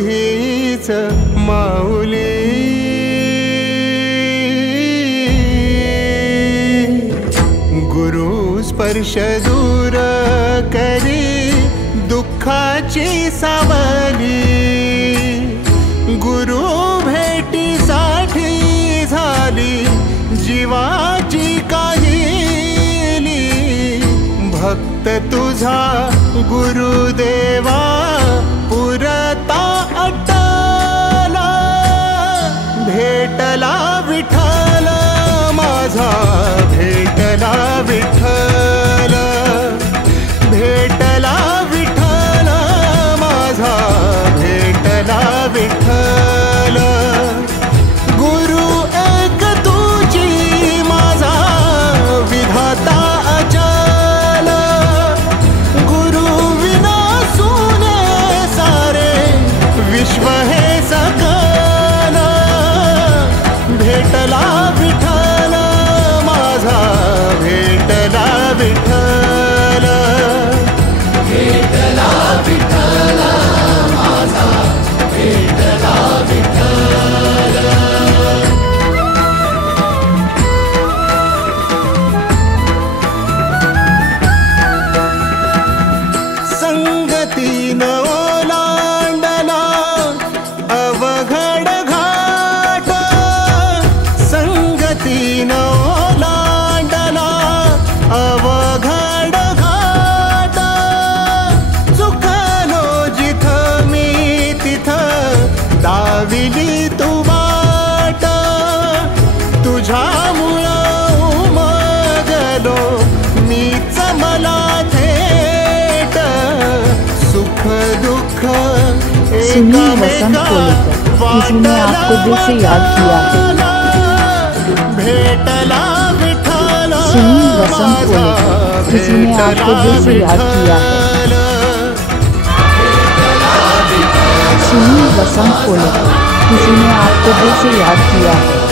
हीच माऊली, गुरु स्पर्श दूर करी दुःखाची सावली, गुरु भेटीसाठी झाली जीवाची काहिली, भक्त तुझा गुरुदेवा पुरता अटला, भेटला विठ्ठल माझा, भेटला विठ्ठल, भेटला विठ्ठल माझा, भेटला विठ्ठल, गुरु एक तुझी माझा विधाता अचल, गुरु विना सुने सारे विश्व हे सकल, भेटला विठ्ठल माझा, भेटला विठ्ठल, भेटला विठ्ठल माझा, भेटला विठ्ठल। संगतीन ओलांडला अवघड घाट, संगतीन ओलांडला अवघड घाट, चुकलो जिथं मी तिथं दाविली तू वाट, तुझ्यामुळं उमगलो मीच मला थेट, सुख दुःख सुनील वसंत कोलेकर, किसी ने आपको दिल से याद किया है। भेटला विठ्ठल, सुनील वसंत कोलेकर, किसी ने आपको दिल से याद किया है। सुनील वसंत कोलेकर, किसी ने आपको दिल से याद किया है।